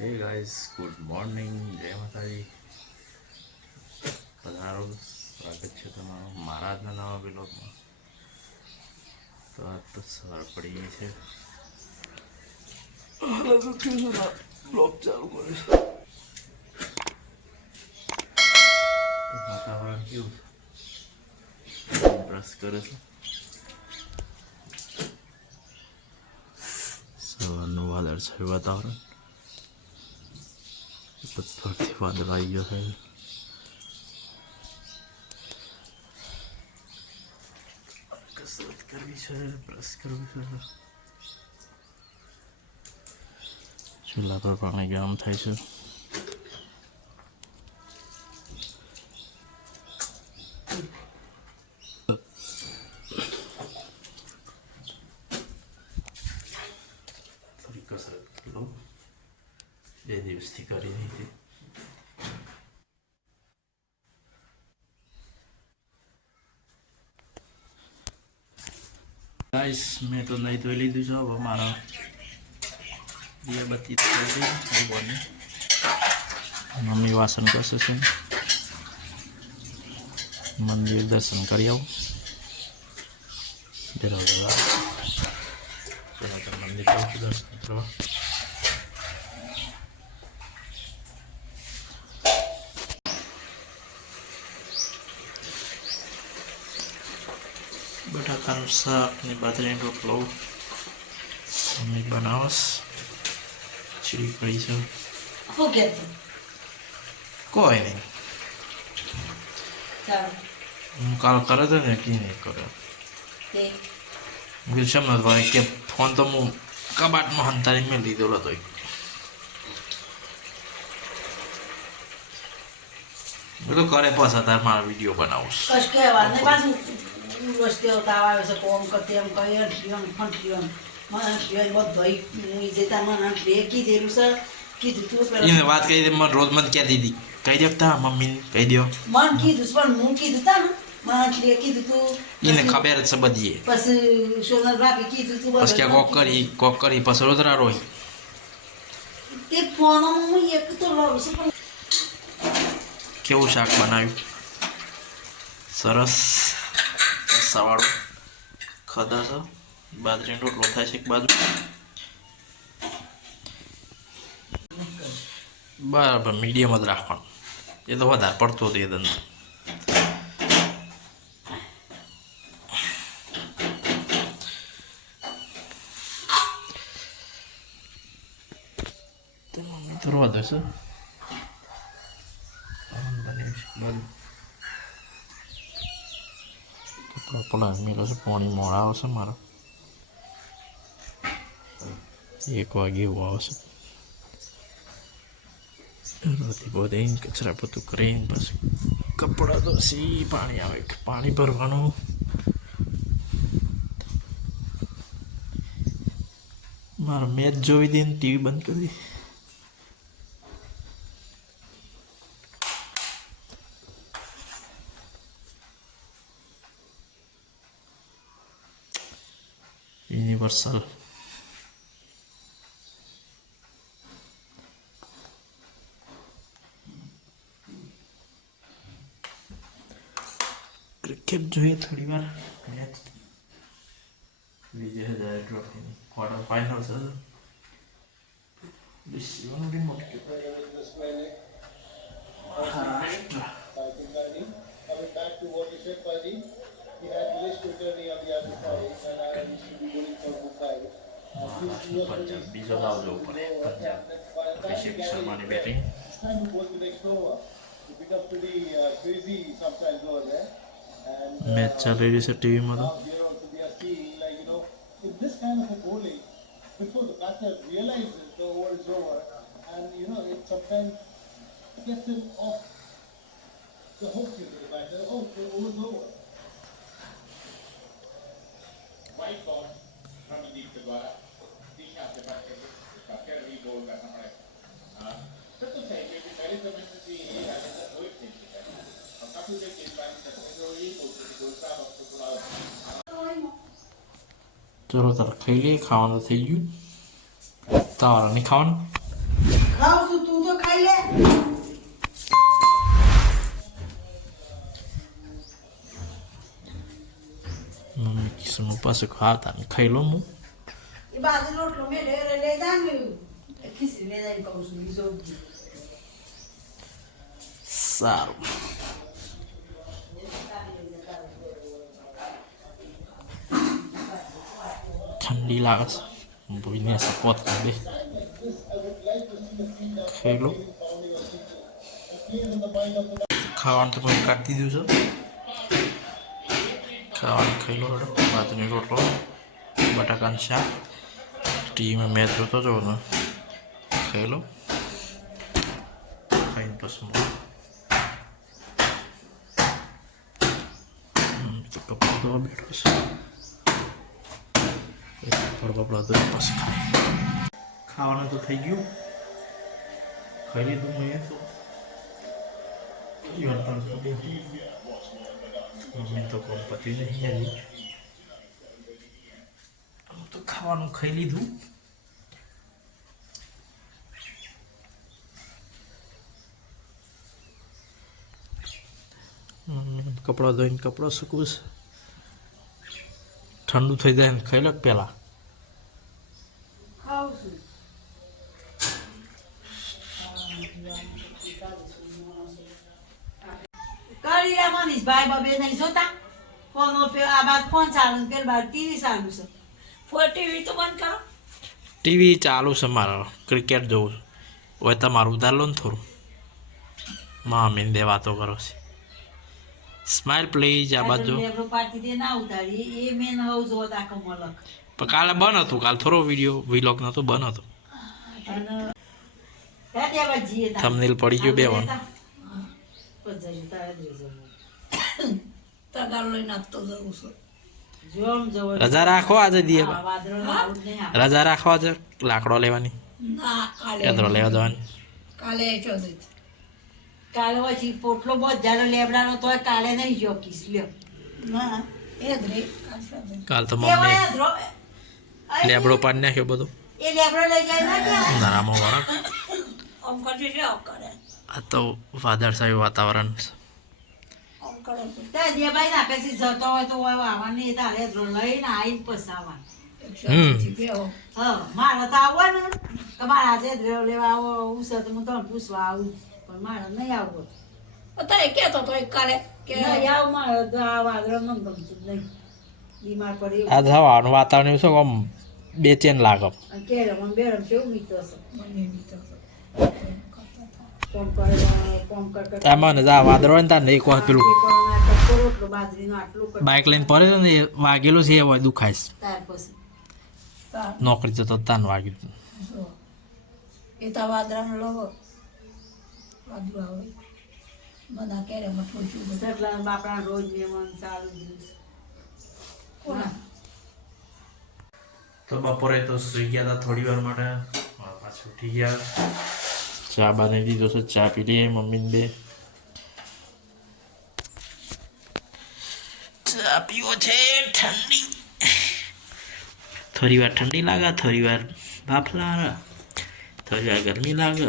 હે guys, good morning, જય માતાજી. પધારો, સ્વાગત છે તમારું મારા આજના નવા બ્લોગમાં. તો આજ તો સવાર પડી ગઈ છે. બ્લોગ ચાલુ કરીશ. વાતાવરણ કેવું છે? બ્રશ કરે છે. સવારનું વાદળ છે વાતાવરણ. પથ્થરથી વાદળ આવી ગયો છે. કસરત કરવી છે, બ્રશ કરવું છે. ચૂલા પર પાણી ગરમ થાય છે. થોડી કસરત કરી લઉં, 2 દિવસથી કરી નહીં હતી. ગાઈસ, મેં તો નહીં ધોઈ લીધું છે. હવે મારા દીવાબત્તી થઈ ગઈ ભગવાનની. મમ્મી વાસણ કરશે છે. મંદિર દર્શન કરી આવું. જરા મંદિર દર્શન કરવા. બટાકાનું શાક ને બાજરીનો રોટલો મમ્મી બનાવસ. ખીચડી પડી છે. કોઈ નહીં, હું કાલ કરે તો ને કી નહીં કરે. શેમ નથી ભાઈ કે ફોન તો હું કબાટમાં હંતારી મેં લીધો હતો. મેં તો કરે પાછા તાર મારા વિડીયો બનાવું. એને વાત કરી મને રોજ મને કહેતી હતી, કહી દો તા મમ્મી કહી દો. મન કીધું પણ હું કીધું તા ને મને કીધું તું. એને ખબર જ છે બધી. પછી સોનલ ભાભી કીધું તું. પછી ક્યાં કોક કરી પછી રોતરા રોઈ. તે ફોન એક તો કેવું શાક બનાવ્યું? સરસ. સવાળું ખાધા છે. બાજરીનો રોટલો થાય છે એક બાજુ. બરાબર મીડિયમ જ રાખવાનું. એ તો વધારે પડતો હતો એ ધંધો. મમ્મી તો રોધે છે. કપડા પડા મેલો છે. પાણી મોડા આવશે મારા. 1 વાગે એવું આવશે. રાતી બધે કચરા પોતું કરીને પછી કપડાં ધોસી પાણી આવે. પાણી ભરવાનું. મારે મેચ જોઈ દે ને ટીવી બંધ કરી દે. યુનિવર્સલ ક્રિકેટ જોઈએ થોડી વાર. Match Vijay Hazare ટ્રોફીની quarter final છે. વિશ્વનું રિમોટ પંજાબ બીજો લાવજો પડે. પંજાબ અભિષેક શર્માની બેટિંગ. મેચ ચાલી રહી છે ટીવીમાં તો. ચલો તાર ખાઈ લઈએ. ખાવાનું થઈ ગયું. તારા નહીં ખાવાનું? ખાવ છું તું તો ખાઈ લે. મમ્મી કિસ્મો પાસે ખાતા ને ખાઈ લો હું એ બાજુ રોટલો મેં લઈ જા ને ખીસી લઈ જાય કહું છું બીજો સારું ઠંડી લાગે છે ભૂઈને સપોત કરી દે ખાઈ લો ખાવાનું તો પછી કાઢી દીધું છે ખાવાનું ખાઈ લો ભાતની રોટલો બટાકાનું શાક ટીવીમાં મેચ જોતો જો ને ખાઈ લો ખાઈને પછી તો કપડો ધોવા બેઠો છે કપડા ધોયા પછી ખાવાનું તો થઈ ગયું ખાઈ લીધું મેં તો મમ્મી તો કોમ પતી નહીં હજી તો ખાવાનું ખાઈ લીધું કપડાં ધોઈને કપડાં સૂકવું છે ઠંડુ થઈ જાય ને ખાઈ લો પહેલાં ખાવ છું કરી મનીષ ભાઈ બબે નહીં જોતા ફોન આ બાદ ફોન ચાલુ ને પેલી બાદ ટીવી ચાલુ છે ટીવી તો બંધ કરો ટીવી ચાલુ છે મારો ક્રિકેટ જોઉં હોય તમારું ઉધાર લો ને થોડું મમ્મીને બે વાતો કરો છે સ્માઇલ પ્લીઝ આ બાજુ પાર્ટી દે ના ઉતારી એ મેન હાઉસ જોતા કમલક પણ કાલે બંધ હતું કાલે થોડો વિલોગ નતો બંધ હતો થંબનેલ પડી ગયો બે વાર રજા રાખો આજે દીએ રજા રાખો આજે લાકડો લેવાની યાદરો લેવા જવાની કાલે પછી પોટલો બહુ જાડો લેબડાનો તો કાલે નહીં જોકીશ લ્યો ના એ જ રે કાલ તો મમ્મી લેબડો પાડી નાખ્યો બધો એ લેબડો લઈ જાય ના કે ઉનાળામાં વળાક ઓમ કરજે છે ઓમ કરે આ તો વાદળછાયું વાતાવરણ છે તે જે ભાઈ ના કસી જતો હોય તો આવવાની તારે લઈને આવીને પસાવા હા મારે તો આવવાનું તમારે આજે લેવા આવો હું છે તો હું તમને પૂછવા આવું પણ મારે નહીં આવવું તારે કેતો તો કાલે કે આવ મારે તો આ વાદળ મને ગમતું નહીં બીમાર પડી આ જવાનું વાતાવરણ એવું છે આમ બેચેન લાગે કેરમ બેરમ કેવું મીઠો છે મને મીઠો મને જા વાદળ હોય ને તાર એક વાર પેલું બાઇક લઈને પડે ને વાગેલું છે એ હોય દુખાય છે નોકરી જતો તાન વાગ્યું એ તો વાદળાનો લોહો વાદળું આવે બધા કેરે મઠું છું બધા બાપડા રોજ મહેમાન ચાલુ તો બપોરે તો સુઈ ગયા હતા થોડી વાર માટે પાછું ઉઠી ગયા ચા બનાવી દીધો છે ચા પી લઈએ મમ્મીને બે ચા પીવો છે ઠંડી થોડી વાર ઠંડી લાગે થોડી વાર બાફ લાગે થોડી વાર ગરમી લાગે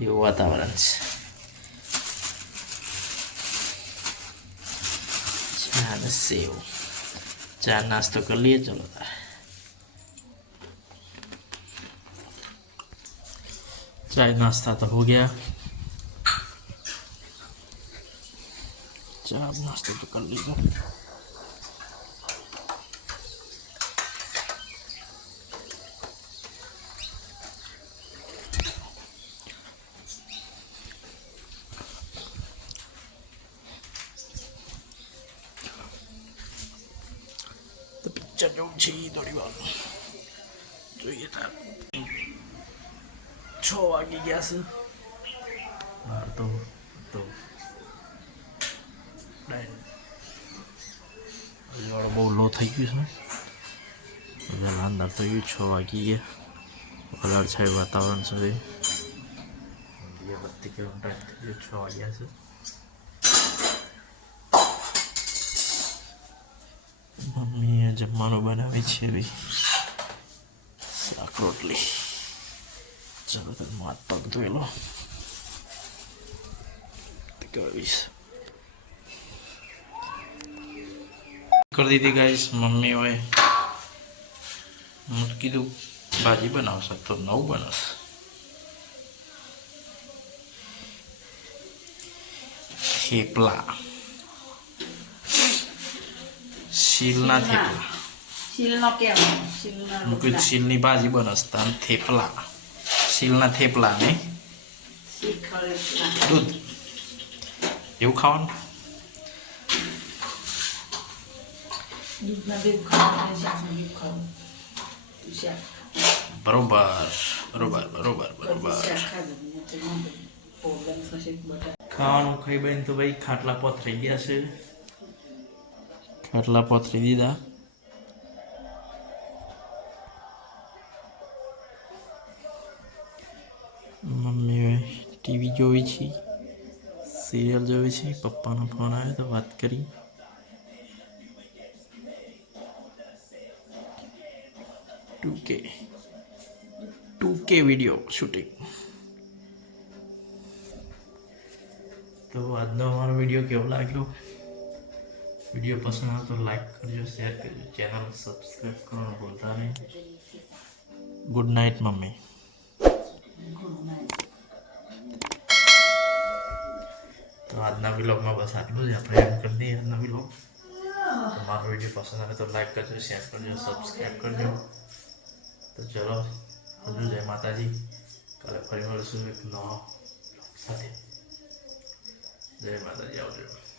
એવું વાતાવરણ છે ચા ને સેવ ચા નાસ્તો કરી લઈએ ચલો चाय नाश्ता तो हो गया चाय नाश्ता तो कर लीजिए तो पिक्चर जो थोड़ी बार જોઈએ था 6 વાગી ગયા છે બહાર તો હજુ બહુ લો થઈ ગયું છે બધા અંદર થઈ ગયું 6 વાગી ગયા વાદળ છાયું વાતાવરણ છે બત્તી કે 6 વાગ્યા છે મમ્મીએ જમવાનું બનાવી છે ભાઈ શાક રોટલી ચલો તો હાથ પગ ધોઈ લો કરીશ કરી દીધી ગાઈસ મમ્મી હોય હું કીધું ભાજી બનાવશે તો નવું બનાવશે થેપલા શીલના થેપલા શીલનો કેવો શીલનો મૂકી શીલની ભાજી બનાવતા થેપલા શીલના થેપલા ને દૂધ એવું ખાવાનું બરોબર બરોબર બરોબર બરોબર ખાવાનું ખાઈ બેન તો ભાઈ ખાટલા પથરાઈ ગયા છે ખાટલા પથરી દીધા મમ્મી ટીવી જોઈ છે સિરિયલ જોઈ છે પપ્પાનો ફોન આવ્યો તો વાત કરી ટુ કે વિડીયો શૂટિંગ તો આજનો અમારો વિડીયો કેવો લાગ્યો વિડીયો પસંદ આવે તો લાઈક કરજો શેર કરજો ચેનલ સબસ્ક્રાઈબ કરવાનું ભૂલતા નહીં ગુડ નાઇટ મમ્મી તો આજના વિલોગમાં બસ આટલું જ આપણે એમ કરી દઈએ આજના વિલોગ તમારો વિડીયો પસંદ આવે તો લાઈક કરજો શેર કરજો સબસ્ક્રાઈબ કરજો તો ચલો હજુ જય માતાજી કાલે ફરી મળીશું એક નવા સાથે જય માતાજી આવજો